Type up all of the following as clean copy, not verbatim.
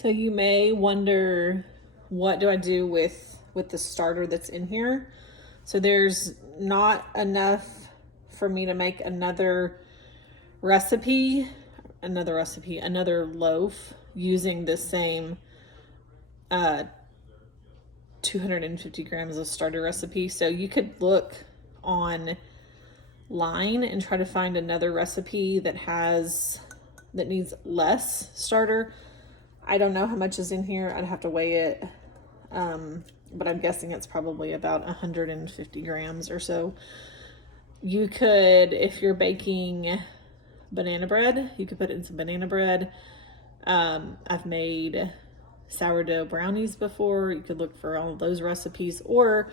So you may wonder, what do I do with the starter that's in here? So there's not enough for me to make another loaf using the same 250 grams of starter recipe. So you could look online and try to find another recipe that needs less starter. I don't know how much is in here. I'd have to weigh it. But I'm guessing it's probably about 150 grams or so. You could, if you're baking banana bread, you could put in some banana bread. I've made sourdough brownies before. You could look for all of those recipes, or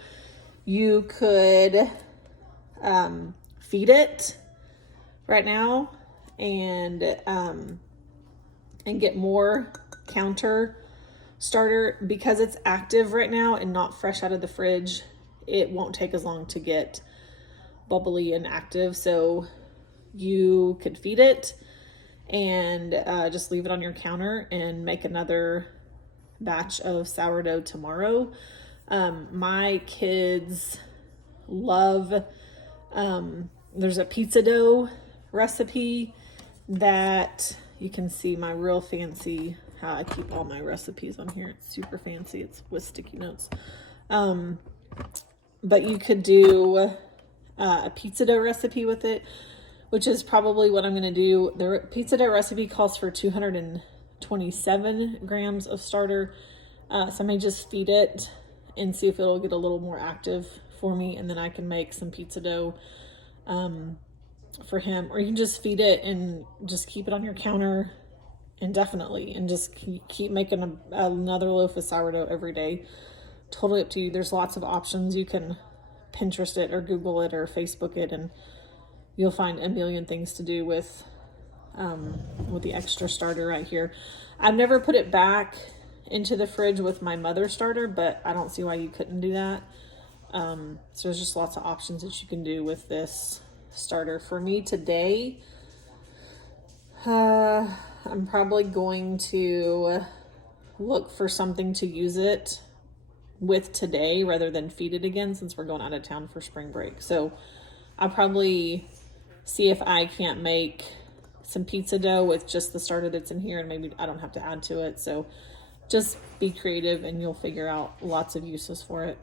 you could feed it right now and get more counter starter. Because it's active right now and not fresh out of the fridge, it won't take as long to get bubbly and active. So you could feed it and just leave it on your counter and make another batch of sourdough tomorrow. My kids love, there's a pizza dough recipe that you can see my real fancy, how I keep all my recipes on here. It's super fancy. It's with sticky notes. But you could do a pizza dough recipe with it, which is probably what I'm going to do. The pizza dough recipe calls for 227 grams of starter. So I may just feed it and see if it'll get a little more active for me, and then I can make some pizza dough for him. Or you can just feed it and just keep it on your counter indefinitely and just keep making another loaf of sourdough every day. Totally up to you. There's lots of options. You can Pinterest it or Google it or Facebook it, and you'll find a million things to do with the extra starter right here. I've never put it back into the fridge with my mother starter, but I don't see why you couldn't do that. So there's just lots of options that you can do with this starter. For me today, I'm probably going to look for something to use it with today rather than feed it again, since we're going out of town for spring break. So I'll probably see if I can't make some pizza dough with just the starter that's in here, and maybe I don't have to add to it. So just be creative and you'll figure out lots of uses for it.